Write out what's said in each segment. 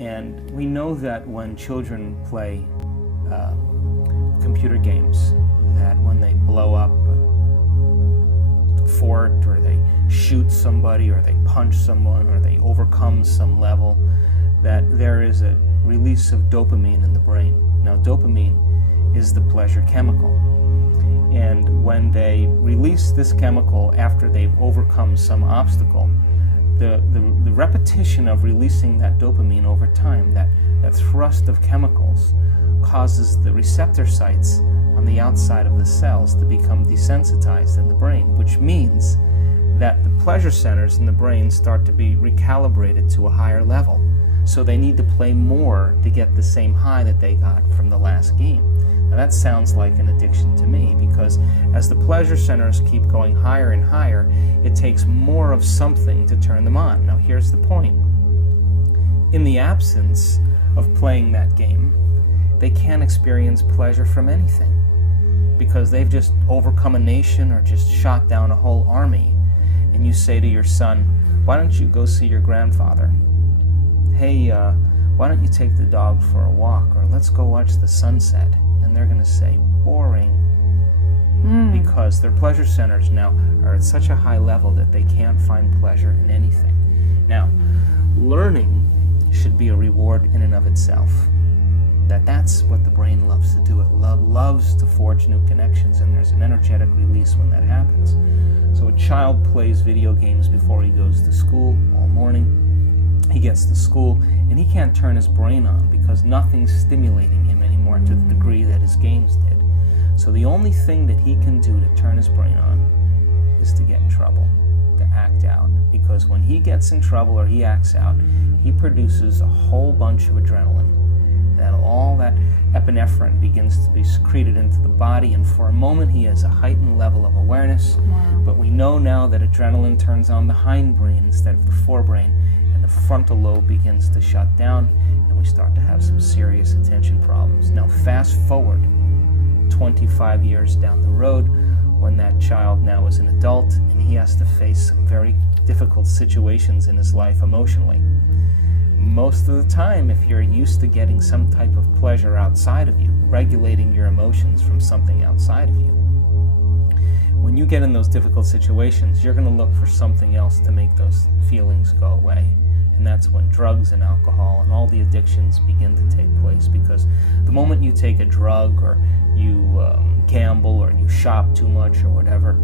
And we know that when children play computer games, that when they blow up the fort, or they shoot somebody, or they punch someone, or they overcome some level, that there is a release of dopamine in the brain. Now, dopamine is the pleasure chemical. And when they release this chemical after they've overcome some obstacle, the repetition of releasing that dopamine over time, that thrust of chemicals, causes the receptor sites on the outside of the cells to become desensitized in the brain, which means that the pleasure centers in the brain start to be recalibrated to a higher level. So they need to play more to get the same high that they got from the last game. Now that sounds like an addiction to me, because as the pleasure centers keep going higher and higher, it takes more of something to turn them on. Now here's the point. In the absence of playing that game, they can't experience pleasure from anything, because they've just overcome a nation or just shot down a whole army. And you say to your son, why don't you go see your grandfather? Hey, why don't you take the dog for a walk, or let's go watch the sunset? And they're going to say, boring, because their pleasure centers now are at such a high level that they can't find pleasure in anything. Now, learning should be a reward in and of itself. That's what the brain loves to do. It loves to forge new connections, and there's an energetic release when that happens. So a child plays video games before he goes to school all morning. He gets to school, and he can't turn his brain on because nothing's stimulating him anymore to the degree that his games did. So the only thing that he can do to turn his brain on is to get in trouble, to act out. Because when he gets in trouble or he acts out, he produces a whole bunch of adrenaline. That all that epinephrine begins to be secreted into the body, and for a moment he has a heightened level of awareness. Wow. But we know now that adrenaline turns on the hindbrain instead of the forebrain, and the frontal lobe begins to shut down, and we start to have some serious attention problems. Now fast forward 25 years down the road, when that child now is an adult and he has to face some very difficult situations in his life emotionally. Most of the time, if you're used to getting some type of pleasure outside of you, regulating your emotions from something outside of you, when you get in those difficult situations, you're going to look for something else to make those feelings go away. And that's when drugs and alcohol and all the addictions begin to take place, because the moment you take a drug, or you gamble, or you shop too much, or whatever,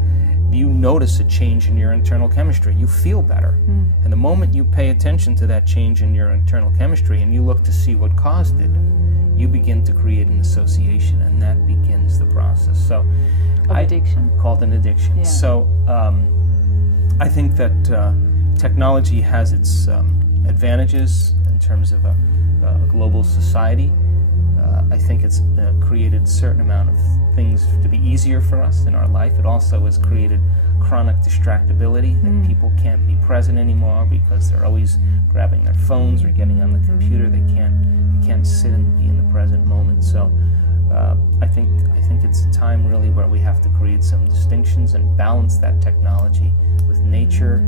you notice a change in your internal chemistry. You feel better. And the moment you pay attention to that change in your internal chemistry and you look to see what caused it, you begin to create an association, and that begins the process. So, addiction. Called an addiction. Yeah. So I think that technology has its advantages in terms of a global society. I think it's created a certain amount of things to be easier for us in our life. It also has created chronic distractibility, that people can't be present anymore because they're always grabbing their phones or getting on the computer. They can't sit and be in the present moment. So I think it's a time really where we have to create some distinctions and balance that technology with nature.